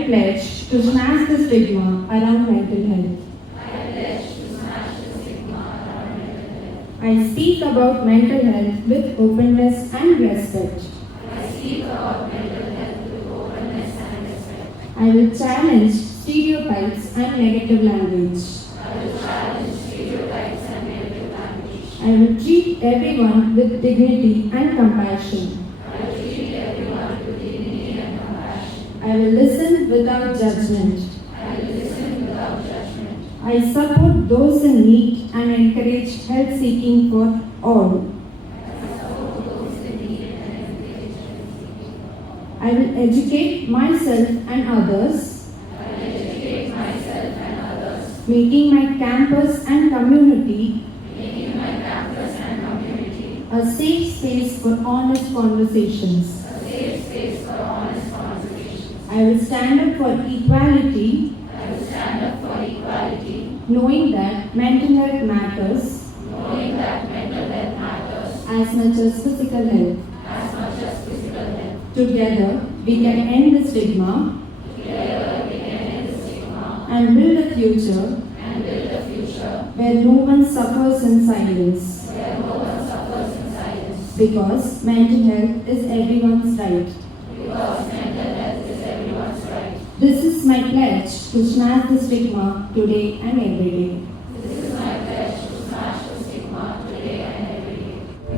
I pledge to smash the stigma around mental health. I speak about mental health with openness and respect. I will challenge stereotypes and negative language. I will treat everyone with dignity and compassion. I will listen without judgment. I support those in need and encourage help seeking for all. I will educate myself and others, making my campus and community a safe space for honest conversations. I will stand up for equality, knowing that mental health matters as much as physical health. Together, we can end the stigma and build a future where no one suffers in silence. Because mental health is everyone's right. This is my pledge to smash the stigma today and every day.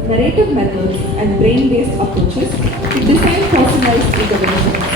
Narrative methods and brain-based approaches to design personalized interventions.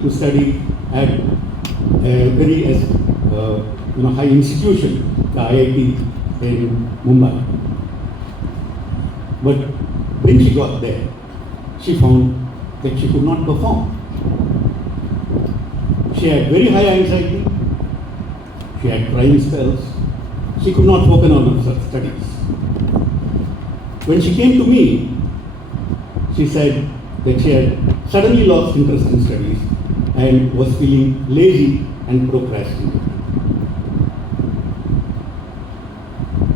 To study at a very high institution, the IIT in Mumbai. But when she got there, she found that she could not perform. She had very high anxiety, she had crying spells, she could not focus on her studies. When she came to me, she said that she had suddenly lost interest in studies and was feeling lazy and procrastinating.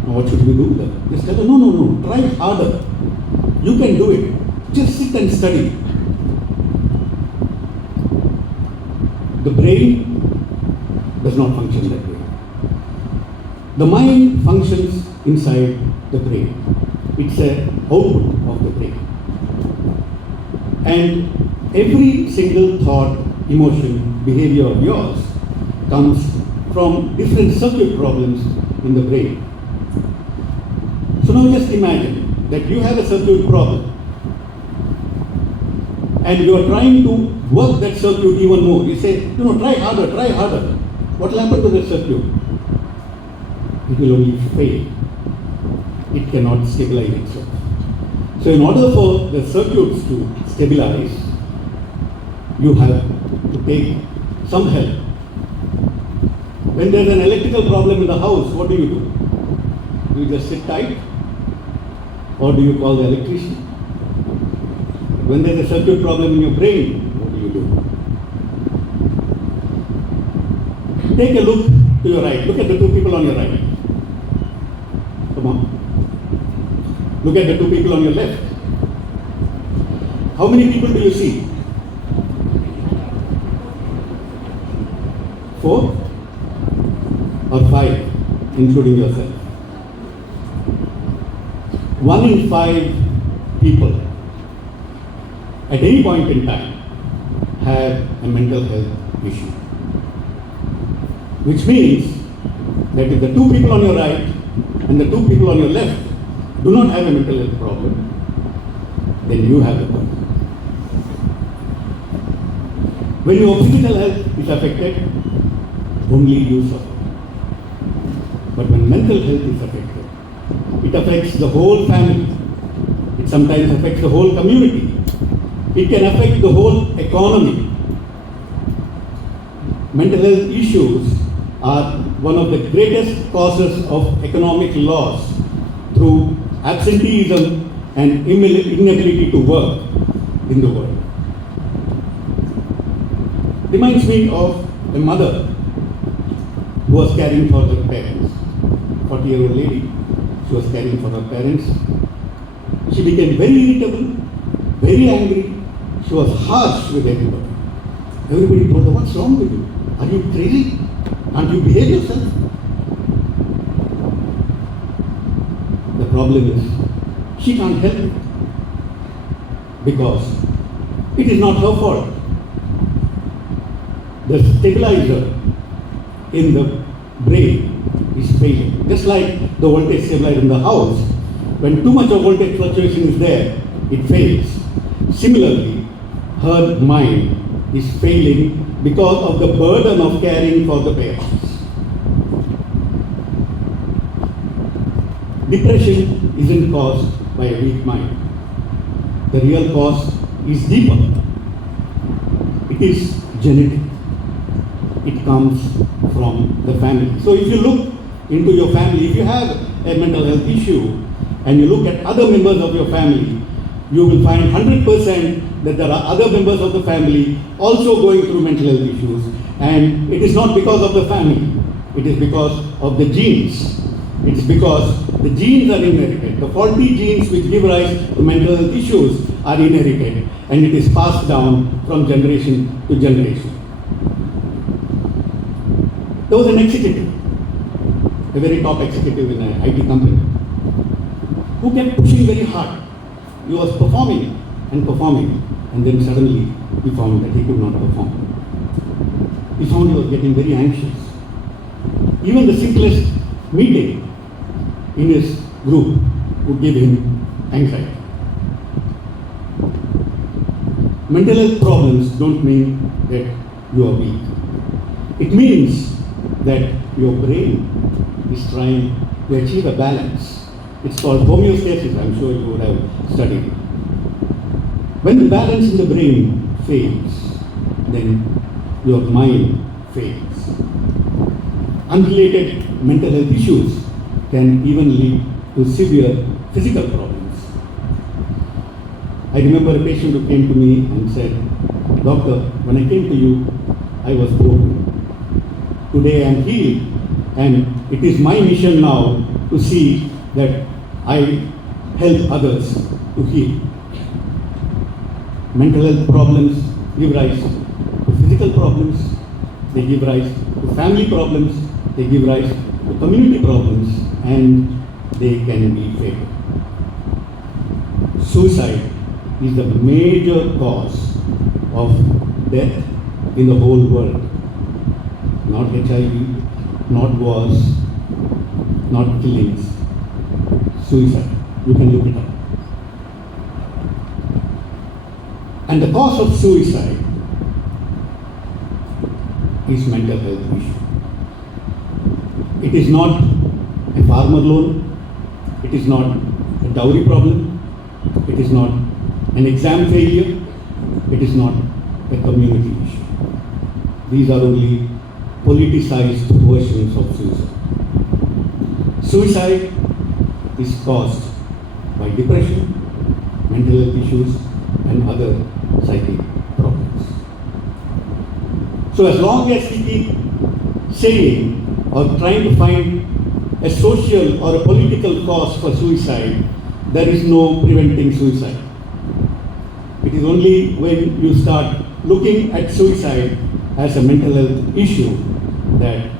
Now what should we do with her? Just tell her, no, try harder. You can do it. Just sit and study. The brain does not function that way. The mind functions inside the brain. It's an output of the brain. And every single thought, emotion, behavior of yours comes from different circuit problems in the brain. So now just imagine that you have a circuit problem and you are trying to work that circuit even more. You say, try harder. What will happen to that circuit? It will only fail. It cannot stabilize itself. So in order for the circuits to stabilize, you have to take some help. When there's an electrical problem in the house, what do? Do you just sit tight? Or do you call the electrician? When there's a circuit problem in your brain, what do? Take a look to your right. Look at the two people on your right. Come on. Look at the two people on your left. How many people do you see? 4 or 5, including yourself? 1 in 5 people at any point in time have a mental health issue. Which means that if the 2 people on your right and the 2 people on your left do not have a mental health problem, then you have a problem. When your physical health is affected, only you suffer. But when mental health is affected, it affects the whole family. It sometimes affects the whole community. It can affect the whole economy. Mental health issues are one of the greatest causes of economic loss through absenteeism and inability to work in the world. Reminds me of a mother who was caring for her parents. 40-year-old lady, she was caring for her parents. She became very irritable, very angry. She was harsh with everybody. Everybody told her, "What's wrong with you? Are you crazy? Can't you behave yourself?" The problem is, she can't help it because it is not her fault. The stabilizer in the brain is failing. Just like the voltage stabilizer in the house, when too much of voltage fluctuation is there, it fails. Similarly, her mind is failing because of the burden of caring for the parents. Depression isn't caused by a weak mind. The real cause is deeper. It is genetic. It comes from the family. So if you look into your family, if you have a mental health issue and you look at other members of your family, you will find 100% that there are other members of the family also going through mental health issues. And it is not because of the family. It is because of the genes. It is because the genes are inherited. The faulty genes which give rise to mental health issues are inherited, and it is passed down from generation to generation. There was an executive, a very top executive in an IT company, who kept pushing very hard. He was performing, and then suddenly he found that he could not perform. He found he was getting very anxious. Even the simplest meeting in his group would give him anxiety. Mental health problems don't mean that you are weak. It means that your brain is trying to achieve a balance. It's called homeostasis. I'm sure you would have studied it. When the balance in the brain fails, then your mind fails. Unrelated mental health issues can even lead to severe physical problems. I remember a patient who came to me and said, "Doctor, when I came to you, I was broken. Today I am healed, and it is my mission now to see that I help others to heal." Mental health problems give rise to physical problems, they give rise to family problems, they give rise to community problems, and they can be fatal. Suicide is the major cause of death in the whole world. Not HIV, not wars, not killings. Suicide. You can look it up. And the cause of suicide is mental health issue. It is not a farmer loan. It is not a dowry problem. It is not an exam failure. It is not a community issue. These are only politicized versions of suicide. Suicide is caused by depression, mental health issues, and other psychic problems. So as long as we keep saying or trying to find a social or a political cause for suicide, there is no preventing suicide. It is only when you start looking at suicide as a mental health issue that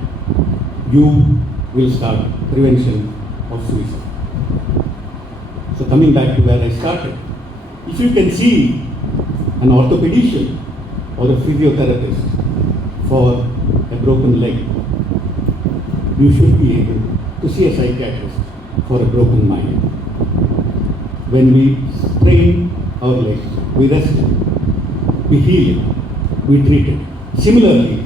you will start prevention of suicide. So coming back to where I started, if you can see an orthopedician or a physiotherapist for a broken leg, you should be able to see a psychiatrist for a broken mind. When we strain our legs, we rest it, we heal it, we treat it. Similarly,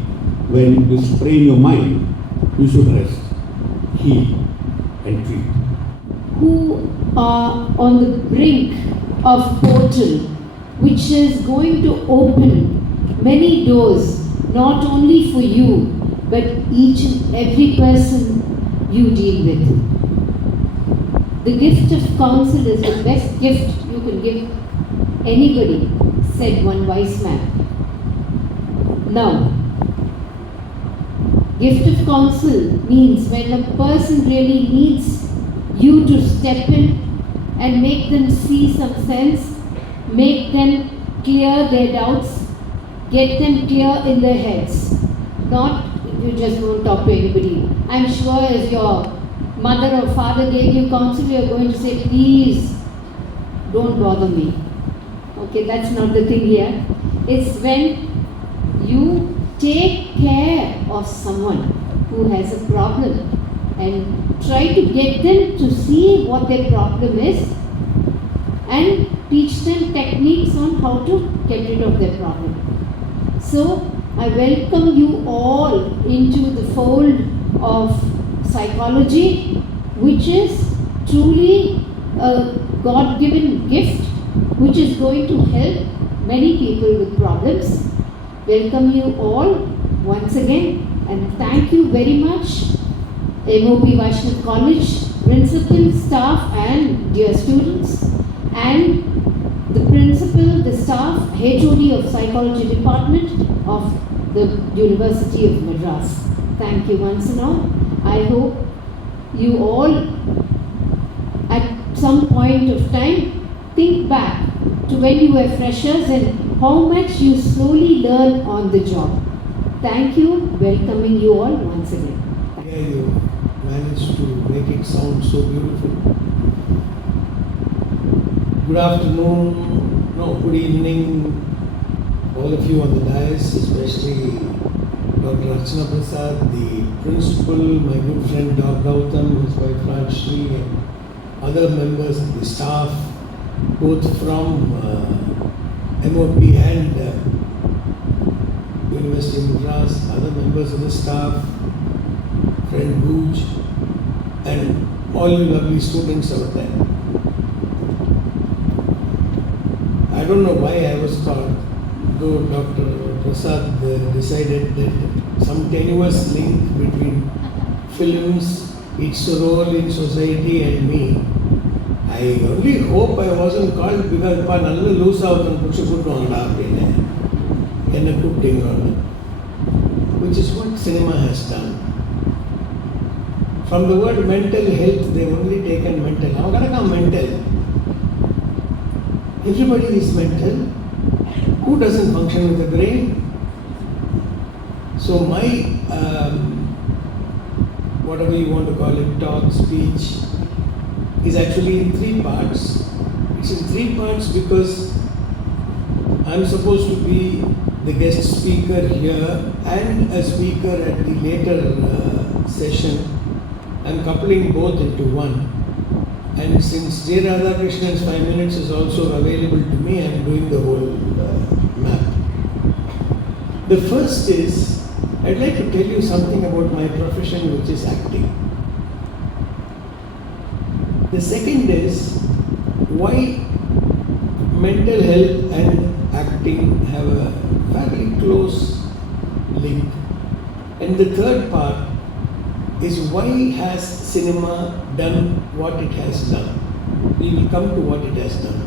when you strain your mind, you should rest, heal, and treat. Who are on the brink of portal which is going to open many doors, not only for you, but each and every person you deal with. The gift of counsel is the best gift you can give anybody, said one wise man. Now, gift of counsel means when a person really needs you to step in and make them see some sense, make them clear their doubts, get them clear in their heads. Not you just won't talk to anybody. I'm sure as your mother or father gave you counsel, you're going to say, please don't bother me. Okay, that's not the thing here. It's when you take care of someone who has a problem and try to get them to see what their problem is and teach them techniques on how to get rid of their problem. So, I welcome you all into the fold of psychology, which is truly a God-given gift, which is going to help many people with problems. Welcome you all once again, and thank you very much, MOP Vaishnav College, principal, staff, and dear students, and the principal, the staff, HOD of Psychology Department of the University of Madras. Thank you once and all. I hope you all at some point of time think back to when you were freshers and how much you slowly learn on the job. Thank you, welcoming you all once again. Yeah, you managed to make it sound so beautiful. Good afternoon, good evening, all of you on the dais, especially Dr. Archana Prasad, the principal, my good friend Gautham, his wife Rajshri, and other members of the staff, both from MOP and University of Madras, other members of the staff, friend Bhuj, and all you lovely students out there. I don't know why I was taught, though Dr. Prasad decided that some tenuous link between films, its role in society and me. I only hope I wasn't called because I was loose out and which is what cinema has done. From the word mental health, they've only taken mental. How can I come mental? Everybody is mental. Who doesn't function with the brain? So my, whatever you want to call it, talk, speech, is actually in 3 parts. It's in 3 parts because I'm supposed to be the guest speaker here and a speaker at the later session. I'm coupling both into one. And since J. Radhakrishnan's 5 minutes is also available to me, I'm doing the whole map. The first is, I'd like to tell you something about my profession, which is acting. The second is why mental health and acting have a fairly close link. And the third part is why has cinema done what it has done. We will come to what it has done.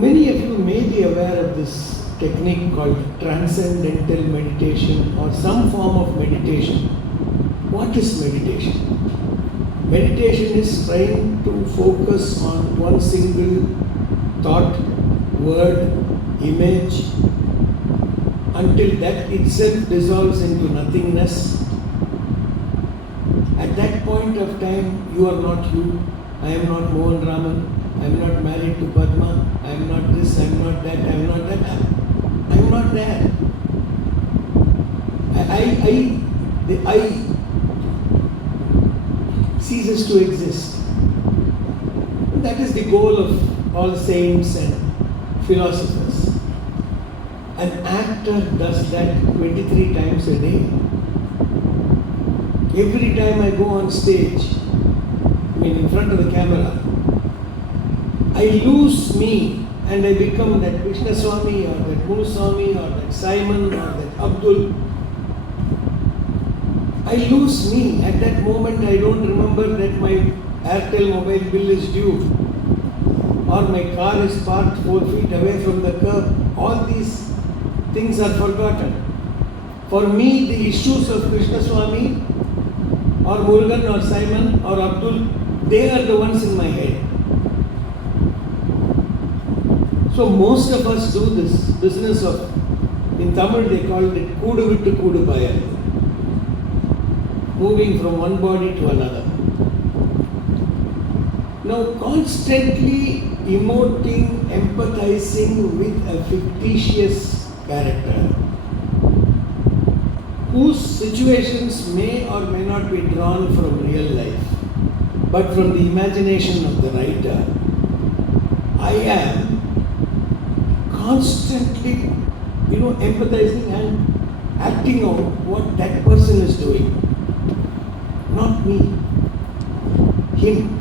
Many of you may be aware of this technique called transcendental meditation or some form of meditation. What is meditation? Meditation is trying to focus on one single thought, word, image, until that itself dissolves into nothingness. At that point of time, you are not you. I am not Mohan Raman. I am not married to Padma. I am not this, I am not that, I am not that. I am not there. The I ceases to exist. That is the goal of all saints and philosophers. An actor does that 23 times a day. Every time I go on stage, in front of the camera, I lose me and I become that Krishna Swami or that Munuswami or that Simon or that Abdul. I lose me. At that moment I don't remember that my Airtel mobile bill is due or my car is parked 4 feet away from the curb. All these things are forgotten. For me, the issues of Krishna Swami or Murugan or Simon or Abdul, they are the ones in my head. So most of us do this business of, in Tamil they called it Kudu Vittu Kudu Payal, moving from one body to another. Now constantly emoting, empathizing with a fictitious character whose situations may or may not be drawn from real life, but from the imagination of the writer, I am constantly, empathizing and acting out what that person is doing. Not me, him.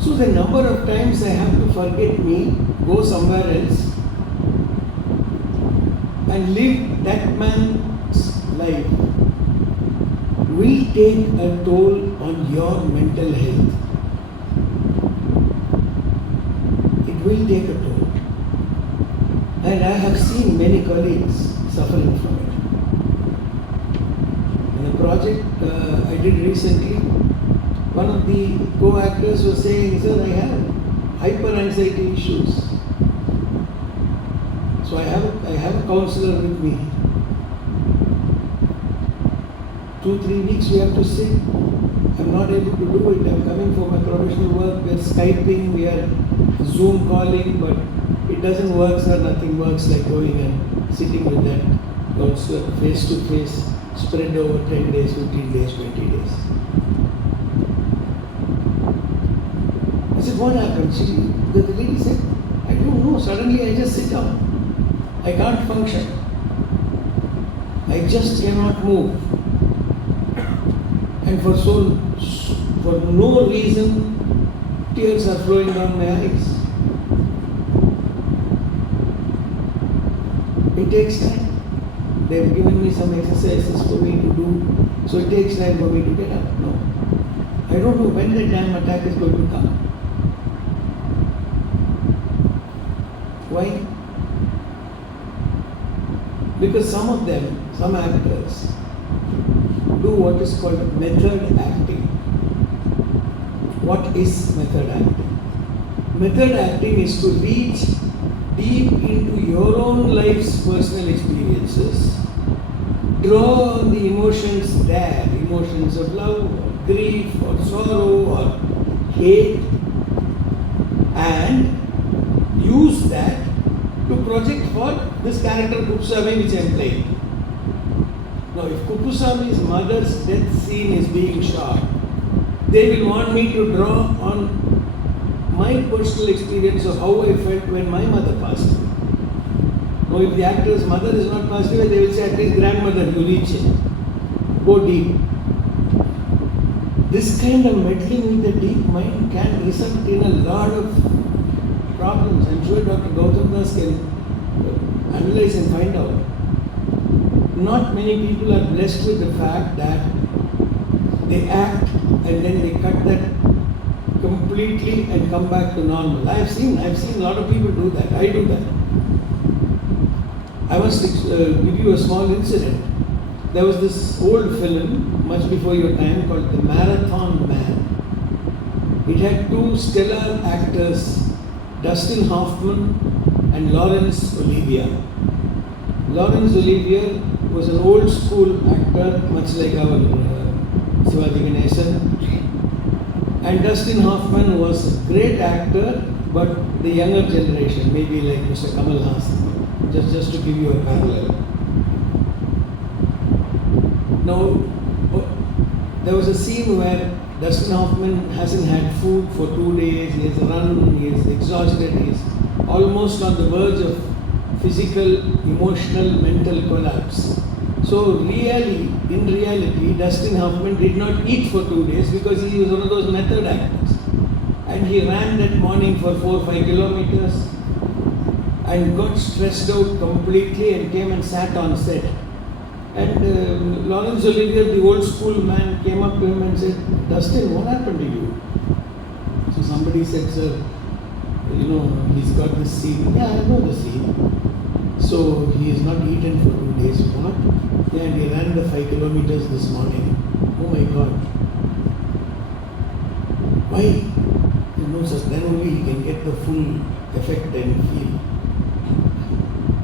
So the number of times I have to forget me, go somewhere else, and live that man's life will take a toll on your mental health. It will take a toll. And I have seen many colleagues suffering from it. In a project I did recently, one of the co-actors was saying, "Sir, I have hyper-anxiety issues. So I have a counselor with me. 2-3 weeks we have to sit. I'm not able to do it. I'm coming for my professional work. We're Skyping, we are Zoom calling, but it doesn't work, sir. Nothing works like going and sitting with that counselor face to face, spread over 10 days, 15 days, 20 days. I said, what happened? The lady said, I don't know. Suddenly I just sit down. I can't function. I just cannot move. And for no reason, tears are flowing down my eyes. It takes time. They've given me some exercises for me to do, so it takes time for me to get up. No. I don't know when the damn attack is going to come. Why? Because some of them, some actors, do what is called method acting. What is method acting? Method acting is to reach deep into your own life's personal experiences, draw on the emotions there, emotions of love, or grief, or sorrow, or hate, and use that to project for this character Kupusami which I am playing. Now, if Kupusami's mother's death scene is being shot, they will want me to draw on my personal experience of how I felt when my mother passed away. Now, if the actor's mother is not passed away, they will say, at least grandmother, you reach it. Go deep. This kind of meddling with the deep mind can result in a lot of problems. I'm sure Dr. Gauthamdas can analyze and find out. Not many people are blessed with the fact that they act and then they cut that completely and come back to normal. I've seen a lot of people do that. I do that. I must give you a small incident. There was this old film, much before your time, called The Marathon Man. It had two stellar actors, Dustin Hoffman and Laurence Olivier. Laurence Olivier was an old school actor, much like our Shivaji Ganesan. And Dustin Hoffman was a great actor, but the younger generation, maybe like Mr. Kamal Hassan, just to give you a parallel. Now, there was a scene where Dustin Hoffman hasn't had food for 2 days, he has run, he is exhausted, he is almost on the verge of physical, emotional, mental collapse. So really, in reality, Dustin Hoffman did not eat for 2 days because he was one of those method actors. And he ran that morning for 4-5 kilometers and got stressed out completely and came and sat on set. And Laurence Olivier, the old school man, came up to him and said, Dustin, what happened to you? So somebody said, sir, he's got this scene. Yeah, I know the scene. So he has not eaten for 2 days. What? Yeah, and he ran the 5 kilometers this morning. Oh my God. Why? So then only he can get the full effect and feel.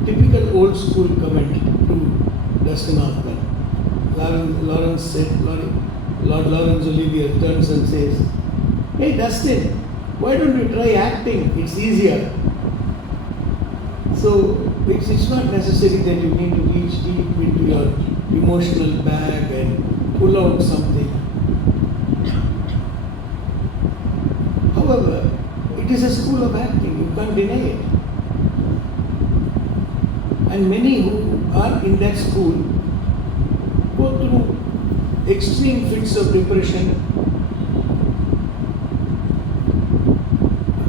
Typical old school comment to Dustin Hoffman. Lord Laurence Olivier turns and says, hey Dustin, why don't you try acting? It's easier. So it's not necessary that you need to reach deep into your emotional bag and pull out something. However, it is a school of acting, you can't deny it. And many who are in that school go through extreme fits of depression,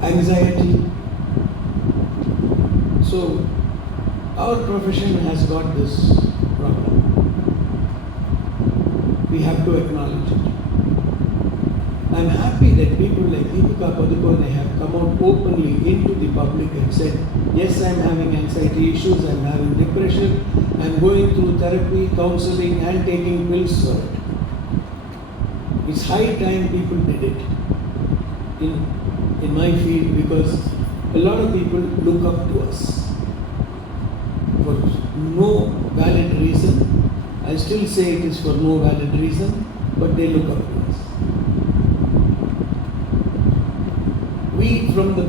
anxiety. So, our profession has got this problem. We have to acknowledge it. I am happy that people like Deepika Padukone have come out openly into the public and said, yes, I am having anxiety issues, I am having depression, I am going through therapy, counselling and taking pills for it. It's high time people did it in my field because a lot of people look up to us for no valid reason. I still say it is for no valid reason, but they look up to us. We from the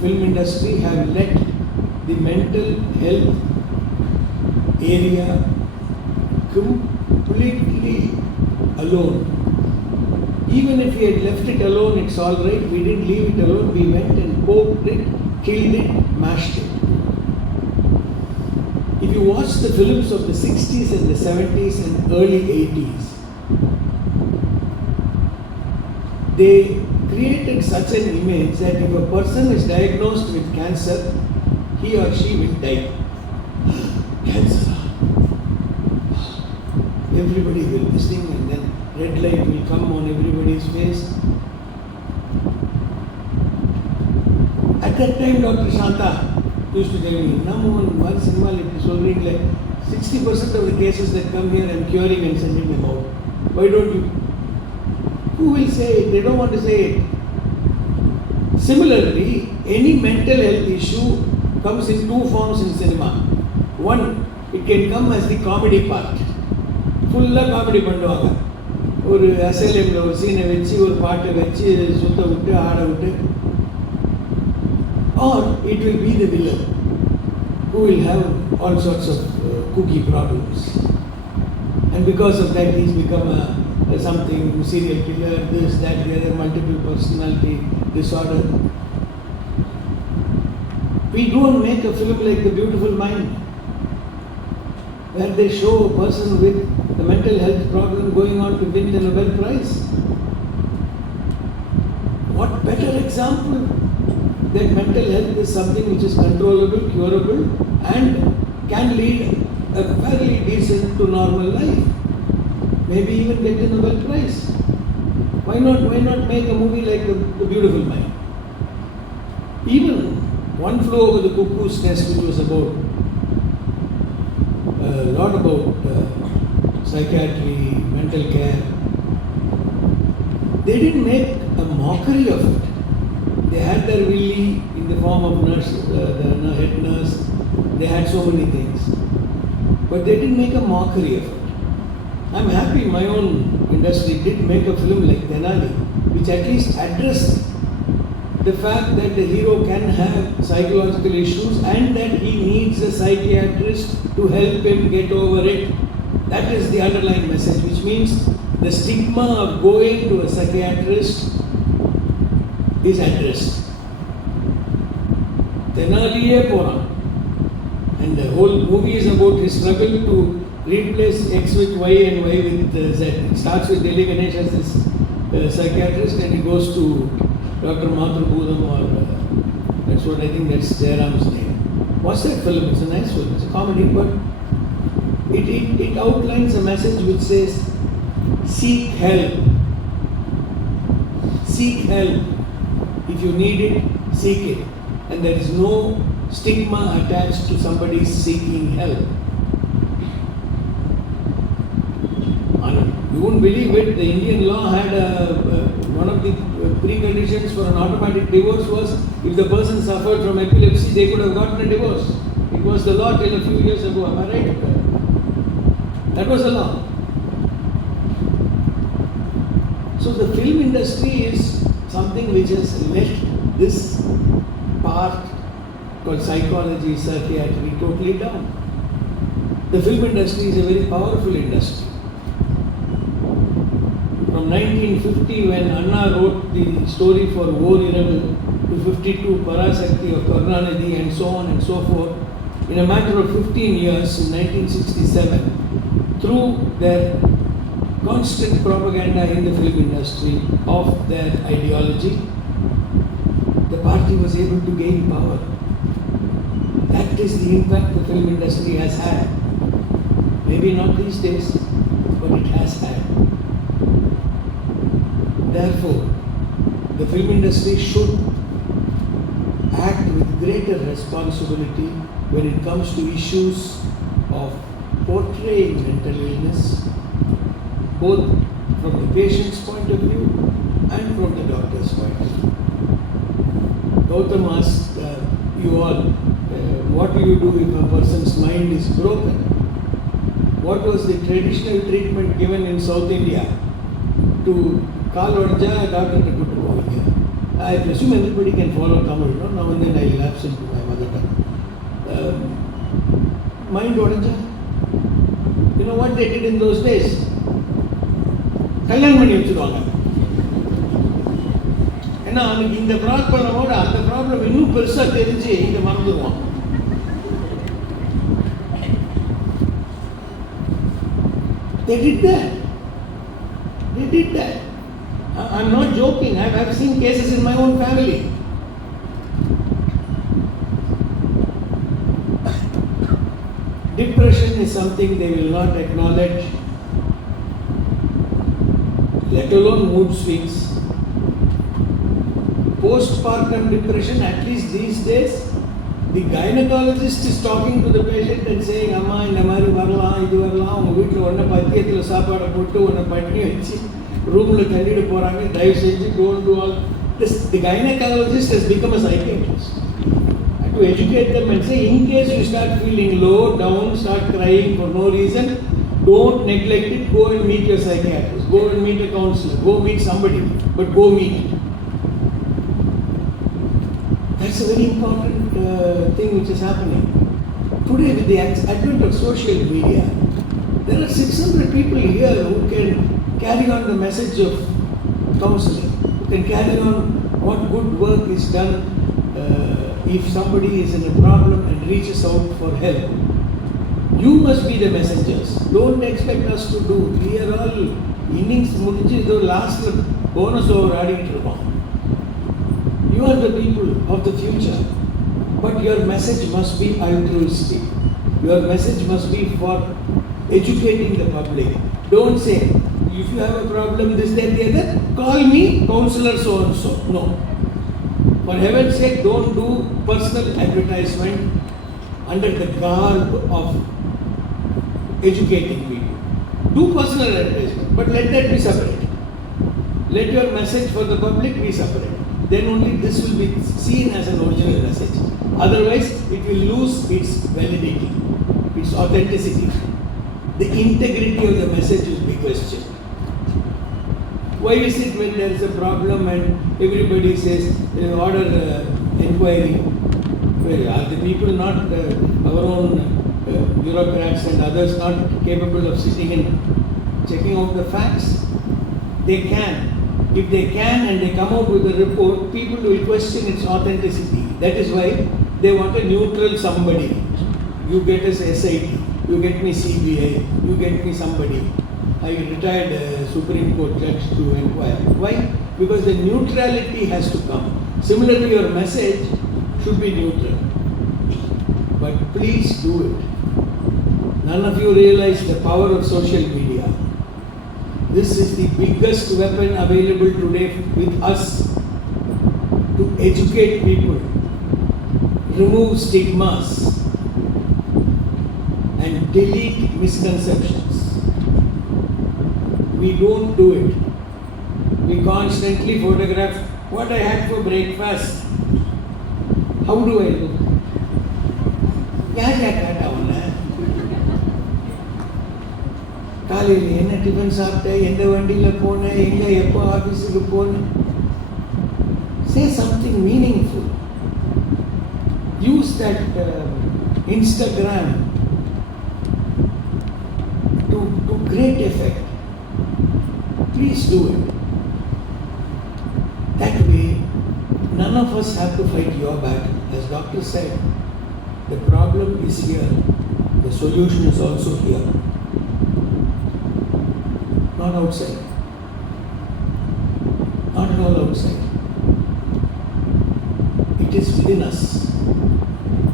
film industry have let the mental health area completely alone. Even if we had left it alone, it's all right. We didn't leave it alone. We went and poked it, killed it, mashed it. If you watch the films of the 60s and the 70s and early 80s, they created such an image that if a person is diagnosed with cancer, he or she will die. Cancer. Everybody will be listening and then red light will come on everybody's face. At that time, Dr. Shanta used to tell me, Mohan, one cinema is solving like 60% of the cases that come here I'm curing and sending them out. Why don't you? Who will say it? They don't want to say it. Similarly, any mental health issue comes in two forms in cinema. One, it can come as the comedy part. Full comedy பண்ணுவாங்க. ஒரு அசைலம்ல ஒரு சீனை வச்சு ஒரு பாட்டை வச்சு சுத்த விட்டு ஆட விட்டு. Or it will be the villain who will have all sorts of cookie problems. And because of that he's become something, serial killer, this, that, the other, multiple personality disorder. We don't make a film like The Beautiful Mind, where they show a person with a mental health problem going on to win the Nobel Prize. What better example that mental health is something which is controllable, curable, and can lead a fairly decent to normal life. Maybe even get the Nobel Prize. Why not make a movie like The Beautiful Mind? Even One Flew Over the Cuckoo's Nest, which was about a lot about psychiatry, mental care. They didn't make a mockery of it. They had their Willie in the form of nurse, the head nurse. They had so many things, but they didn't make a mockery of it. I'm happy my own industry did make a film like Tenali, which at least addressed the fact that the hero can have psychological issues and that he needs a psychiatrist to help him get over it. That is the underlying message, which means the stigma of going to a psychiatrist is addressed. Tenaliye Poran. And the whole movie is about his struggle to replace X with Y and Y with Z. It starts with Delhi Ganesh as this psychiatrist and it goes to Dr. Bhudam or that's what I think that's Jairam's name. Watch that film, it's a nice film, it's a comedy, but it outlines a message which says, seek help. Seek help. If you need it, seek it. And there is no stigma attached to somebody seeking help. You won't believe it, the Indian law had one of the preconditions for an automatic divorce was if the person suffered from epilepsy, they could have gotten a divorce. It was the law till a few years ago, am I right? That was the law. So the film industry is something which has let this part called psychology, psychiatry totally down. The film industry is a very powerful industry. From 1950 when Anna wrote the story for Irival to 52 Parasakti of Karunanidhi and so on and so forth, in a matter of 15 years in 1967, through their constant propaganda in the film industry of their ideology, the party was able to gain power. That is the impact the film industry has had. Maybe not these days, but it has had. Therefore, the film industry should act with greater responsibility when it comes to issues of portraying mental illness, both from the patient's point of view and from the doctor's point of view. Gautham asked you all, what do you do if a person's mind is broken? What was the traditional treatment given in South India to Kaal Odja, doctor to put over here? I presume everybody can follow Tamil, no? Now and then I lapse into my mother tongue. Mind Odja? You know what they did in those days? Kalyan பண்ணி வச்சுருவாங்க. ஏன்னா அவனுக்கு இந்த ப்ராப்ளமோட அந்த problem இன்னும் பெருசா தெரிஞ்சு இதை மறந்துடுவான். They did that. They did that. I'm not joking. I've seen cases in my own family. Depression is something they will not acknowledge, let alone mood swings. Postpartum depression, at least these days, the gynecologist is talking to the patient and saying, Amma, இந்த மாதிரி வரலாம், இது வரலாம், உங்கள் வீட்டில் ஒன்றை பத்தியத்தில் சாப்பாடை போட்டு ஒன்றை பண்ணி வச்சு ரூமில் தள்ளிட்டு போகிறாங்க, தயவு செஞ்சு don't do all this. The gynecologist has become a psychiatrist. I have to educate them and say, in case you start feeling low, down, start crying for no reason, don't neglect it, go and meet your psychiatrist, go and meet a counselor, go meet somebody, but go meet. That's a very important thing which is happening. Today with the advent of social media, there are 600 people here who can carry on the message of counseling, who can carry on what good work is done if somebody is in a problem and reaches out for help. You must be the messengers. Don't expect us to do. We are all innings முடிஞ்சு இதோ லாஸ்ட்ல bonus over ஆடிட்டு இருக்கோம். You are the people of the future, but your message must be altruistic. Your message must be for educating the public. Don't say, if you have a problem, this, that, the other, call me, counselor so and so. No. For heaven's sake, don't do personal advertisement under the garb of educating people. Do personal advertisement, but let that be separate. Let your message for the public be separate. Then only this will be seen as an original message. Otherwise, it will lose its validity, its authenticity. The integrity of the message will be questioned. Why is it when there is a problem and everybody says, order inquiry, are the people not, our own bureaucrats and others not capable of sitting and checking out the facts? They can. If they can and they come out with a report, people will question its authenticity. That is why they want a neutral somebody. You get as SIT. you get me CBI, you get me somebody. I retired Supreme Court judge to inquire. Why? Because the neutrality has to come. Similarly, your message should be neutral. But please do it. None of you realize the power of social media. This is the biggest weapon available today with us to educate people, remove stigmas, and delete misconceptions. We don't do it. We constantly photograph what I had for breakfast. How do I look? காலையில் என்ன tiffin சாப்பிட்டேன், எந்த வண்டியில் போனேன், எங்கே எப்போ ஆஃபீஸுக்கு போனேன். Say something meaningful. Use that Instagram to great effect. Please do it. That way, none of us have to fight your battle. As doctor said, the problem is here. The solution is also here. Not outside. Not at all outside. It is within us.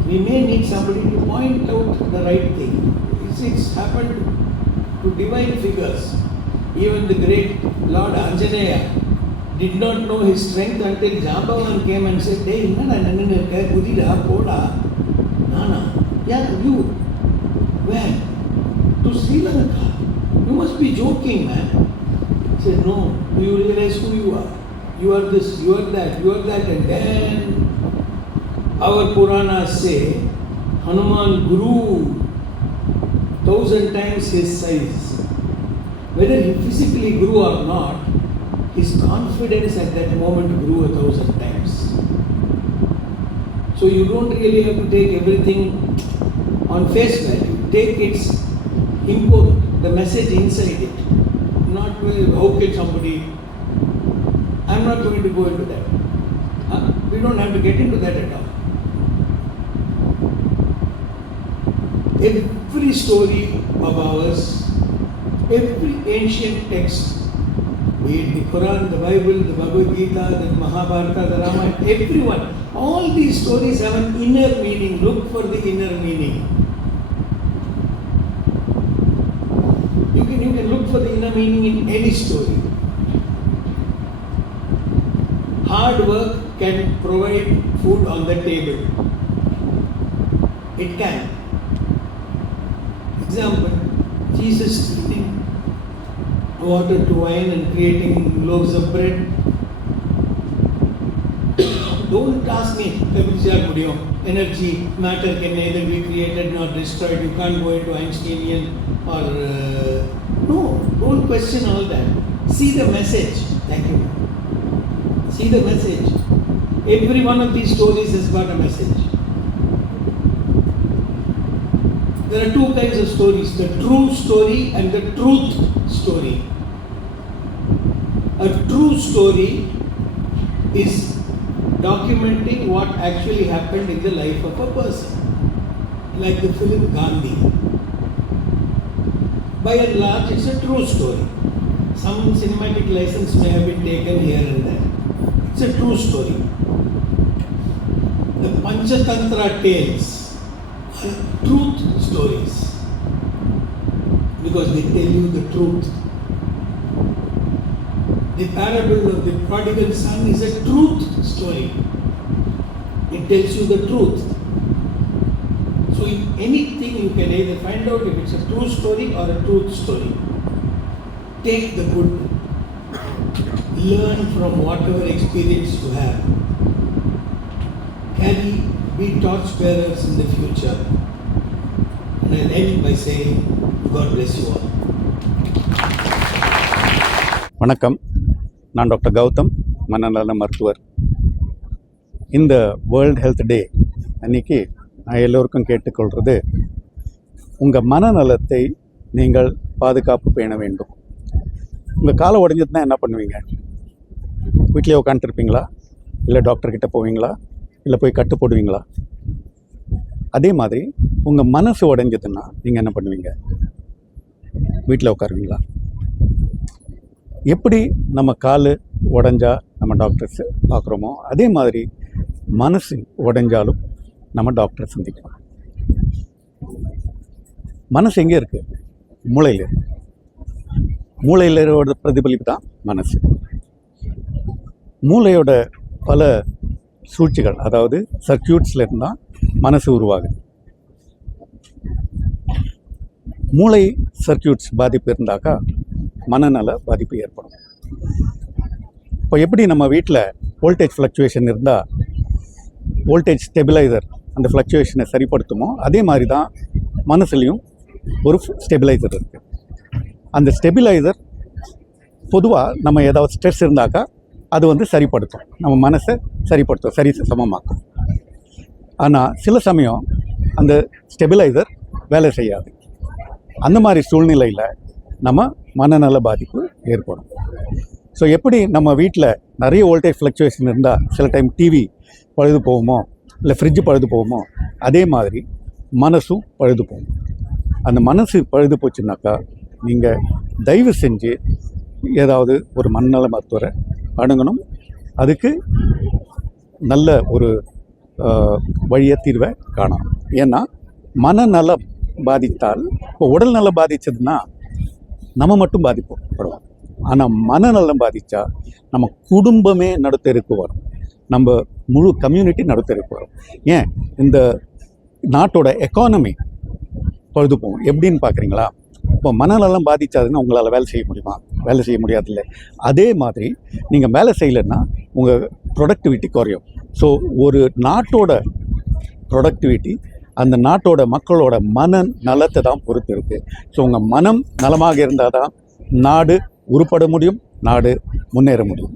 We may need somebody to point out the right thing. It's happened to divine figures. Even the great Lord Anjaneya did not know his strength until Jambavan came and said, "Hey, nana nanirka kudida poda." Nana, yeah, you. Where? To Sri Lanka. You must be joking, man. He said, "No, do you realize who you are? You are this, you are that, you are that." And then our Puranas say Hanuman grew 1,000 times his size. Whether he physically grew or not, his confidence at that moment grew 1,000 times. So you don't really have to take everything on face value. Take its import, the message inside it. Not how can somebody. I'm not going to go into that. We don't have to get into that at all. Every story of ours, every ancient text, be it the Quran, the Bible, the Bhagavad Gita, the Mahabharata, the Ramayana, everyone, all these stories have an inner meaning. Look for the inner meaning. You can look for the inner meaning in any story. Hard work can provide food on the table. It can. Example, Jesus turning water to wine and creating loaves of bread. Don't ask me, energy, matter can neither be created nor destroyed. You can't go into Einsteinian or... no, don't question all that. See the message. Thank you. See the message. Every one of these stories has got a message. There are two kinds of stories, the true story and the truth story. A true story is documenting what actually happened in the life of a person. Like the film Gandhi. By and large, it's a true story. Some cinematic license may have been taken here and there. It's a true story. The Panchatantra tales are truth stories because they tell you the truth. The parable of the prodigal son is a truth story. It tells you the truth. So in anything you can either find out if it's a true story or a truth story. Take the good. Learn from whatever experience you have. Be torchbearers in the future. And I'll end by saying, God bless you all. வணக்கம், நான் doctor Gautham, மனநல மருத்துவர். இந்த world health டே அன்றைக்கி நான் எல்லோருக்கும் கேட்டுக்கொள்வது, உங்கள் மனநலத்தை நீங்கள் பாதுகாப்பு பேண வேண்டும். உங்கள் காலை உடஞ்சதுன்னா என்ன பண்ணுவீங்க? வீட்டிலே உட்காந்துருப்பீங்களா? இல்லை டாக்டர்கிட்ட போவீங்களா? இல்லை போய் கட்டு போடுவீங்களா? அதே மாதிரி உங்கள் மனசு உடைஞ்சதுன்னா நீங்கள் என்ன பண்ணுவீங்க? வீட்டில் உட்காருவீங்களா? எப்படி நம்ம கால் உடஞ்சா நம்ம டாக்டர்ஸ் பார்க்குறோமோ அதே மாதிரி மனசு உடைஞ்சாலும் நம்ம டாக்டரை சந்திக்கலாம். மனசு எங்கே இருக்குது? மூளையில் இருக்கு. மூளையிலோட பிரதிபலிப்பு தான் மனசு. மூளையோட பல சூழ்ச்சிகள், அதாவது சர்க்கியூட்ஸில் இருந்தால் மனசு உருவாகுது. மூளை சர்க்கியூட்ஸ் பாதிப்பு இருந்தாக்கா மனநல பாதிப்பு ஏற்படும். இப்போ எப்படி நம்ம வீட்டில் வோல்டேஜ் ஃப்ளக்சுவேஷன் இருந்தால் வோல்டேஜ் ஸ்டெபிலைசர் அந்த ஃப்ளக்சுவேஷனை சரிப்படுத்துமோ அதே மாதிரி தான் மனசுலேயும் ஒரு ஸ்டெபிலைசர் இருக்குது. அந்த ஸ்டெபிலைசர் பொதுவாக நம்ம ஏதாவது ஸ்ட்ரெஸ் இருந்தாக்கா அது சரிப்படுத்தும், நம்ம மனசை சரிப்படுத்தும், சரி சமமாக்கும். ஆனால் சில சமயம் அந்த ஸ்டெபிலைசர் வேலை செய்யாது. அந்த மாதிரி சூழ்நிலையில் நம்ம மனநல பாதிப்பு ஏற்படும். ஸோ எப்படி நம்ம வீட்டில் நிறைய வோல்டேஜ் ஃப்ளக்சுவேஷன் இருந்தால் சில டைம் டிவி பழுது போகுமோ இல்லை ஃப்ரிட்ஜு பழுது போகுமோ அதே மாதிரி மனசும் பழுது போகும். அந்த மனசு பழுது போச்சுன்னாக்கா நீங்கள் தயவு செஞ்சு ஏதாவது ஒரு மனநல மருத்துவரை அணுகணும். அதுக்கு நல்ல ஒரு வழியை தீர்வை காணணும். ஏன்னா மனநலம் பாதித்தால், இப்போ உடல் நலம் பாதித்ததுன்னா நம்ம மட்டும் பாதிக்கப்படுவோம். ஆனால் மனநலம் பாதித்தா நம்ம குடும்பமே நடுத்தருக்கு வரும், நம்ம முழு கம்யூனிட்டி நடுத்தருக்கு வரும். ஏன் இந்த நாட்டோட எக்கானமி பழுது போகும். எப்படின்னு பார்க்குறீங்களா? இப்போ மனநலம் பாதித்தாதுன்னா உங்களால் வேலை செய்ய முடியுமா? வேலை செய்ய முடியாதில்ல. அதே மாதிரி நீங்கள் வேலை செய்யலைன்னா உங்கள் ப்ரொடக்டிவிட்டி குறையும். ஸோ ஒரு நாட்டோட ப்ரொடக்டிவிட்டி அந்த நாட்டோட மக்களோட மன நலத்தை தான் பொறுத்து இருக்குது. ஸோ உங்கள் மனம் நலமாக இருந்தால் தான் நாடு உருப்பட முடியும், நாடு முன்னேற முடியும்.